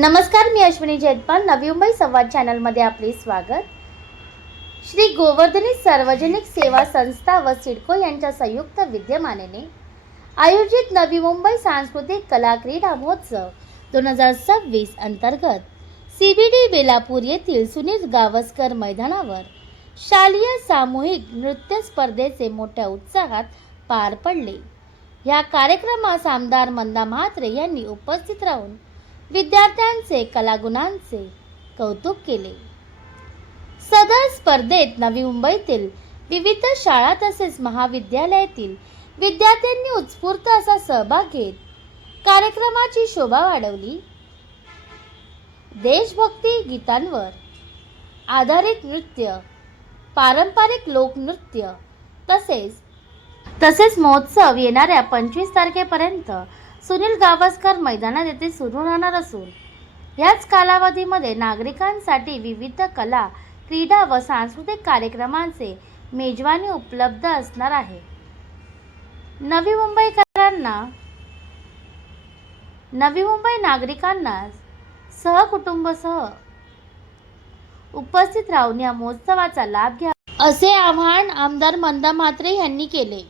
नमस्कार, मी अश्विनी जैतपाल, नवी मुंबई संवाद चॅनलमध्ये आपले स्वागत. श्री गोवर्धनी सार्वजनिक सेवा संस्था व सिडको यांच्या संयुक्त विद्यमानेने आयोजित नवी मुंबई सांस्कृतिक कला क्रीडा महोत्सव 2026 अंतर्गत CBD बेलापूर येथील सुनील गावस्कर मैदानावर शालेय सामूहिक नृत्य स्पर्धेचे मोठ्या उत्साहात पार पडले. या कार्यक्रमास आमदार मंदा म्हात्रे यांनी उपस्थित राहून विद्यार्थ्यांचे कलागुणांचे कौतुक केले. सदर स्पर्धेत नवी मुंबईतील विविध शाळा तसेच महाविद्यालयातील विद्यार्थ्यांनी उत्स्फूर्त असा सहभाग घेत कार्यक्रमाची शोभा वाढवली. देशभक्ती गीतांवर आधारित नृत्य, पारंपरिक लोकनृत्य तसेच महोत्सव येणाऱ्या 25 तारखेपर्यंत सुनील गावस्कर मैदानात येथे सुरू राहणार असून याच कालावधीमध्ये नागरिकांसाठी विविध कला, क्रीडा व सांस्कृतिक कार्यक्रमांचे मेजवानी उपलब्ध असणार आहे. नवी मुंबई नागरिकांना सहकुटुंबासह उपस्थित राहून या महोत्सवाचा लाभ घ्या असे आवाहन आमदार मंदा म्हात्रे यांनी केले.